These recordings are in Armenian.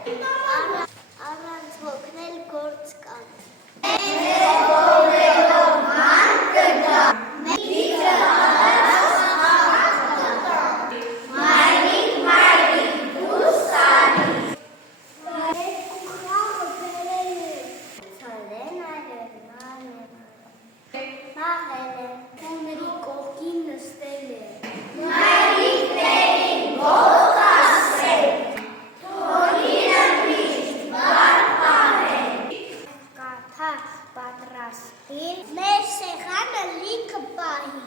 Առանց ոգնել գործ կան։ Մեր սեղանը լիքը պահի։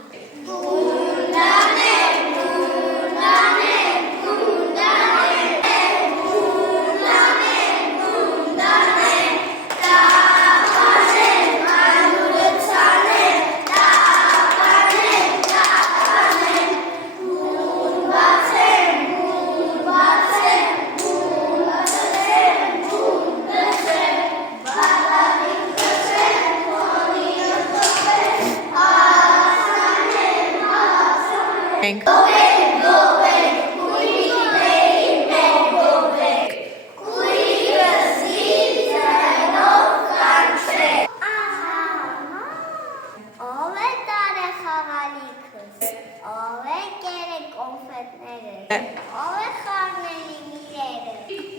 Ով է խառնելի միրերը։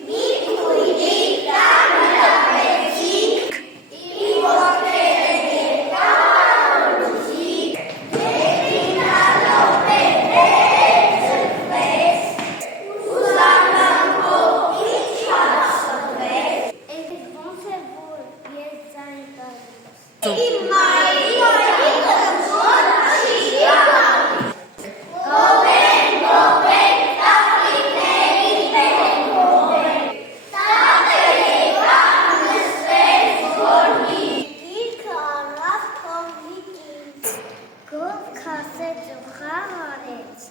Մի քույրի տանրապեցինք, իր ոտքերը երկարուցիկ, դեպինալով պետեր ծրվեց, ու զարմանքով ինչ հասվեց։ Էդ ոնց է, որ ես ձայն տալիս։ Իմ մայրիկը ոնց չի տալիս։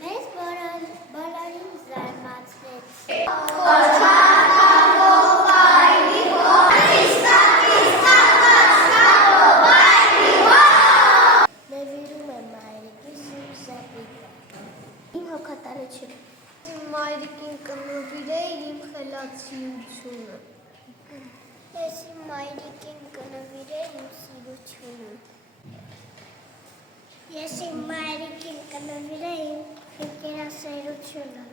Մեզ բոլորին զարմացրեց։ Նվիրում եմ մայրիկիս իմ սեպիկը։ Իմ հոգատարությունը։ Իմ մայրիկին կնվիրեի իմ խելացիությունը։ Ես իմ մայրիկին կնվիրեի իմ սիրությունը։ Ես իմ մայրիկին կնվիրեի իմ ընկերասերությունը։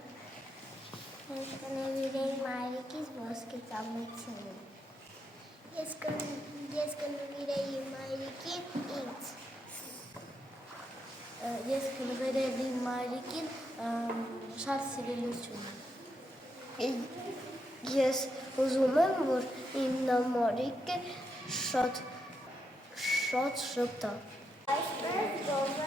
Ես կնվիրեի մայրիկիս ոսկե ծամությունը։ Ես կնվիրեի իմ մայրիկին ինձ։ Ես կնվիրեի իմ մայրիկին շատ սիրելիությունը։ Ես ուզում եմ, որ իմ նամարիկը շատ շպտա։ Այսպես